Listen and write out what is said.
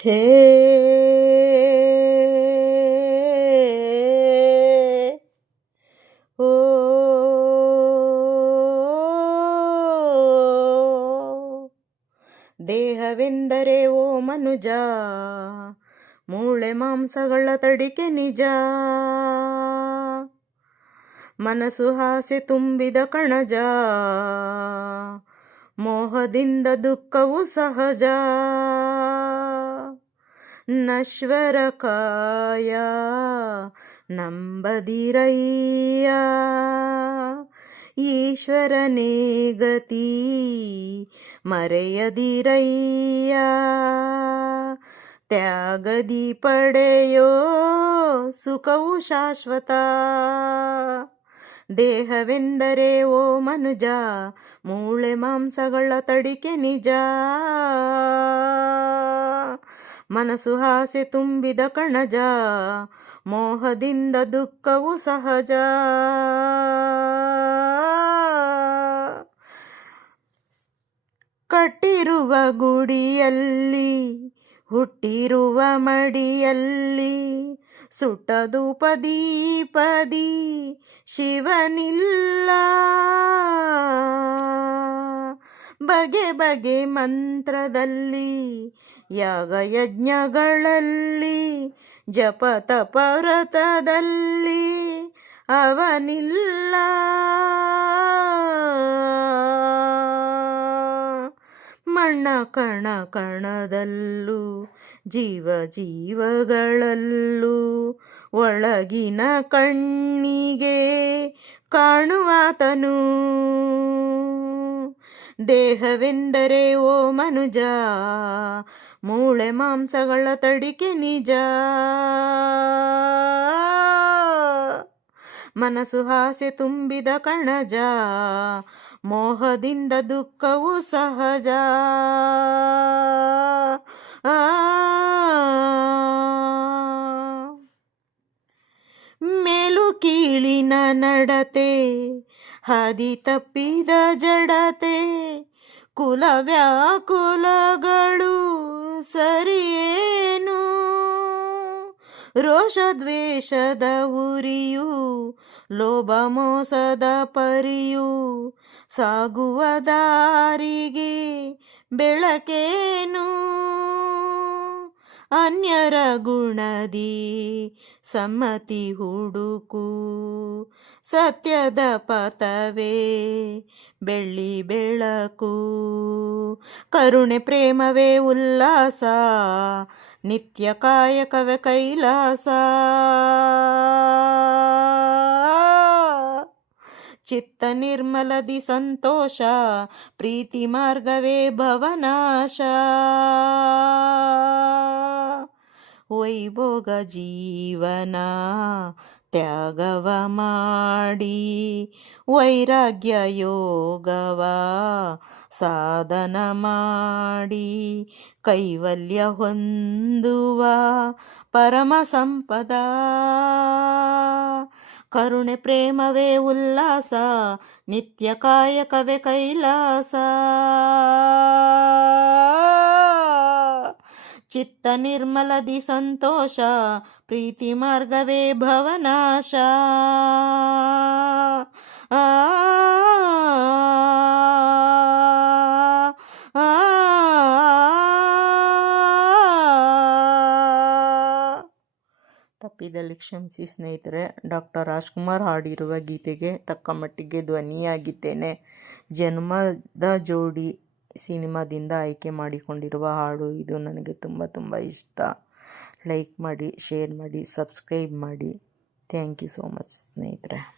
ಹೇ ಓ ದೇಹವೆಂದರೆ ಓ ಮನುಜ, ಮೂಳೆ ಮಾಂಸಗಳ ತಡಿಕೆ ನಿಜ. ಮನಸ್ಸು ಹಾಸೆ ತುಂಬಿದ ಕಣಜ, ಮೋಹದಿಂದ ದುಃಖವು ಸಹಜ. ನಶ್ವರ ಕಾಯ ನಂಬದಿರಯ್ಯ, ಈಶ್ವರನೇ ಗತಿ ಮರೆಯದಿರಯ್ಯ. ತ್ಯಾಗದಿ ಪಡೆಯೋ ಸುಖವು ಶಾಶ್ವತ. ದೇಹವೆಂದರೆ ಓ ಮನುಜ, ಮೂಳೆ ಮಾಂಸಗಳ ತಡಿಕೆ ನಿಜ. ಮನಸ್ಸು ಹಾಸೆ ತುಂಬಿದ ಕಣಜ, ಮೋಹದಿಂದ ದುಃಖವು ಸಹಜ. ಕಟ್ಟಿರುವ ಗುಡಿಯಲ್ಲಿ ಹುಟ್ಟಿರುವ ಮಡಿಯಲ್ಲಿ, ಸುಟ್ಟ ಧೂಪ ದೀಪದಿ ಶಿವನಿಲ್ಲ. ಬಗೆ ಬಗೆ ಮಂತ್ರದಲ್ಲಿ ಯಾಗ ಯಜ್ಞಗಳಲ್ಲಿ, ಜಪ ತಪ ವ್ರತದಲ್ಲಿ ಅವನಿಲ್ಲ. ಮಣ್ಣ ಕಣ ಕಣದಲ್ಲೂ ಜೀವ ಜೀವಗಳಲ್ಲೂ, ಒಳಗಿನ ಕಣ್ಣಿಗೆ ಕಾಣುವಾತನು. ದೇಹವೆಂದರೆ ಓ ಮನುಜ, ಮೂಳೆ ಮಾಂಸಗಳ ತಡಿಕೆ ನಿಜ. ಮನಸ್ಸು ಹಾಸೆ ತುಂಬಿದ ಕಣಜ, ಮೋಹದಿಂದ ದುಃಖವು ಸಹಜ. ಮೇಲು ಕೀಳಿನ ನಡತೆ, ಹಾದಿ ತಪ್ಪಿದ ಜಡತೆ, ಕುಲ ವ್ಯಾಕುಲಗಳು ಸರಿಯೇನು. ರೋಷ ದ್ವೇಷದ ಉರಿಯು, ಲೋಭ ಮೋಸದ ಪರಿಯು, ಸಾಗುವ ದಾರಿಗೆ ಬೆಳಕೇನು. ಅನ್ಯರ ಗುಣದಿ ಸಮ್ಮತಿ ಹುಡುಕು, ಸತ್ಯದ ಪಥವೇ ಬೆಳ್ಳಿ ಬೆಳಕು. ಕರುಣೆ ಪ್ರೇಮವೇ ಉಲ್ಲಾಸ, ನಿತ್ಯ ಕಾಯಕವೇ ಕೈಲಾಸ. ಚಿತ್ತ ನಿರ್ಮಲದಿ ಸಂತೋಷ, ಪ್ರೀತಿ ಮಾರ್ಗವೇ ಭವನಾಶ. ವೈಭೋಗ ಜೀವನ ತ್ಯಾಗವ ಮಾಡಿ, ವೈರಾಗ್ಯ ಯೋಗವ ಸಾಧನ ಮಾಡಿ, ಕೈವಲ್ಯ ಹೊಂದುವ ಪರಮ ಸಂಪದ. ಕರುಣೆ ಪ್ರೇಮವೇ ಉಲ್ಲಾಸ, ನಿತ್ಯ ಕಾಯಕವೇ ಕೈಲಾಸ. ಚಿತ್ತ ನಿರ್ಮಲದಿ ಸಂತೋಷ, ಪ್ರೀತಿ ಮಾರ್ಗವೇ ಭವನಾಶ. ತಪ್ಪಿದಲ್ಲಿ ಕ್ಷಮಿಸಿ ಸ್ನೇಹಿತರೆ. ಡಾಕ್ಟರ್ ರಾಜ್ಕುಮಾರ್ ಹಾಡಿರುವ ಗೀತೆಗೆ ತಕ್ಕ ಮಟ್ಟಿಗೆ ಧ್ವನಿಯಾಗಿದ್ದೇನೆ. ಜನ್ಮದ ಜೋಡಿ ಸಿನಿಮಾದಿಂದ ಆಯ್ಕೆ ಮಾಡಿಕೊಂಡಿರುವ ಹಾಡು ಇದು. ನನಗೆ ತುಂಬ ಇಷ್ಟ. ಲೈಕ್ ಮಾಡಿ, ಶೇರ್ ಮಾಡಿ, ಸಬ್ಸ್ಕ್ರೈಬ್ ಮಾಡಿ. ಥ್ಯಾಂಕ್ ಯು ಸೋ ಮಚ್ ಸ್ನೇಹಿತರೆ.